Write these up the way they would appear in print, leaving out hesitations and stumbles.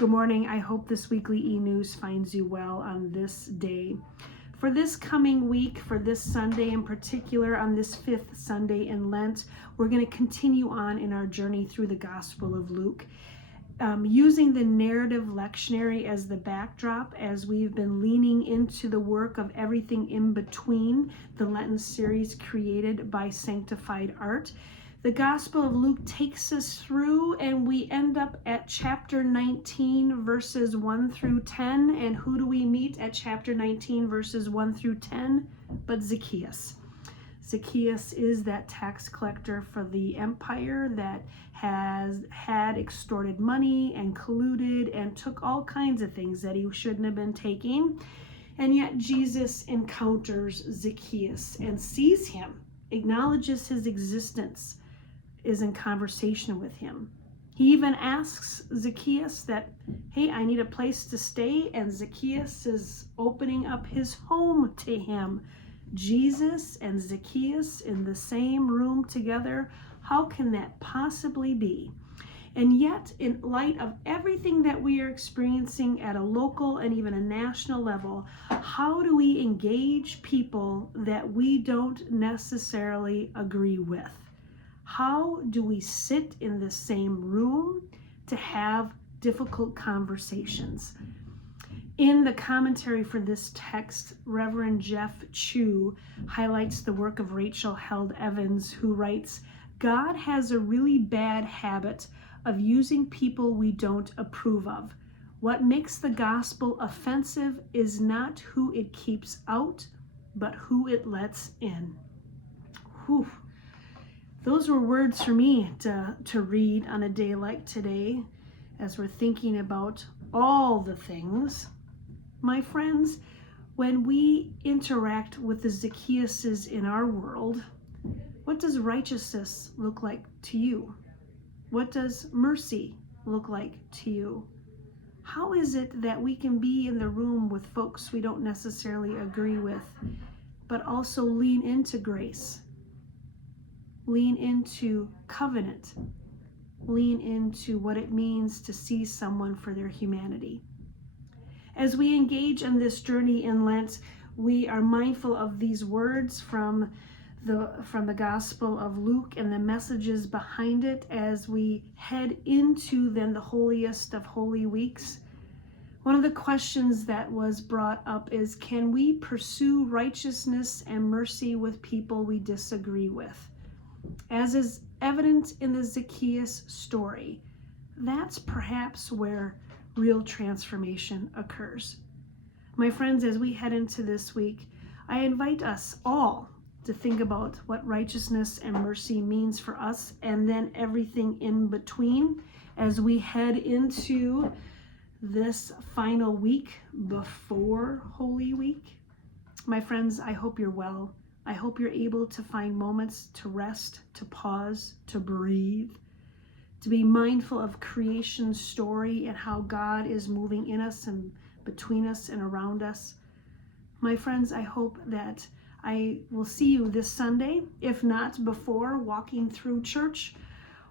Good morning. I hope this weekly ENews finds you well on this day. For this coming week, for this Sunday in particular, on this fifth Sunday in Lent, we're going to continue on in our journey through the Gospel of Luke. Using the narrative lectionary as the backdrop, as we've been leaning into the work of everything in between, the Lenten series created by Sanctified Art. The Gospel of Luke takes us through, and we end up at chapter 19, verses 1 through 10. And who do we meet at chapter 19, verses 1 through 10? But Zacchaeus. Zacchaeus is that tax collector for the empire that had extorted money and colluded and took all kinds of things that he shouldn't have been taking. And yet Jesus encounters Zacchaeus and sees him, acknowledges his existence, is in conversation with him. He even asks Zacchaeus that, hey, I need a place to stay, and Zacchaeus is opening up his home to him. Jesus and Zacchaeus in the same room together. How can that possibly be? And yet, in light of everything that we are experiencing at a local and even a national level, how do we engage people that we don't necessarily agree with? How do we sit in the same room to have difficult conversations? In the commentary for this text, Reverend Jeff Chu highlights the work of Rachel Held Evans, who writes, God has a really bad habit of using people we don't approve of. What makes the gospel offensive is not who it keeps out, but who it lets in. Whew. Those were words for me to read on a day like today, as we're thinking about all the things. My friends, when we interact with the Zacchaeuses in our world, what does righteousness look like to you? What does mercy look like to you? How is it that we can be in the room with folks we don't necessarily agree with, but also lean into grace, lean into covenant, lean into what it means to see someone for their humanity? As we engage in this journey in Lent, we are mindful of these words from the Gospel of Luke and the messages behind it as we head into then the holiest of Holy Weeks. One of the questions that was brought up is, can we pursue righteousness and mercy with people we disagree with? As is evident in the Zacchaeus story, that's perhaps where real transformation occurs. My friends, as we head into this week, I invite us all to think about what righteousness and mercy means for us, and then everything in between as we head into this final week before Holy Week. My friends, I hope you're well. I hope you're able to find moments to rest, to pause, to breathe, to be mindful of creation's story and how God is moving in us and between us and around us. My friends, I hope that I will see you this Sunday, if not before, walking through church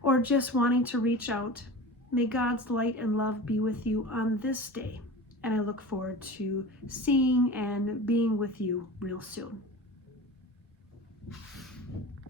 or just wanting to reach out. May God's light and love be with you on this day, and I look forward to seeing and being with you real soon.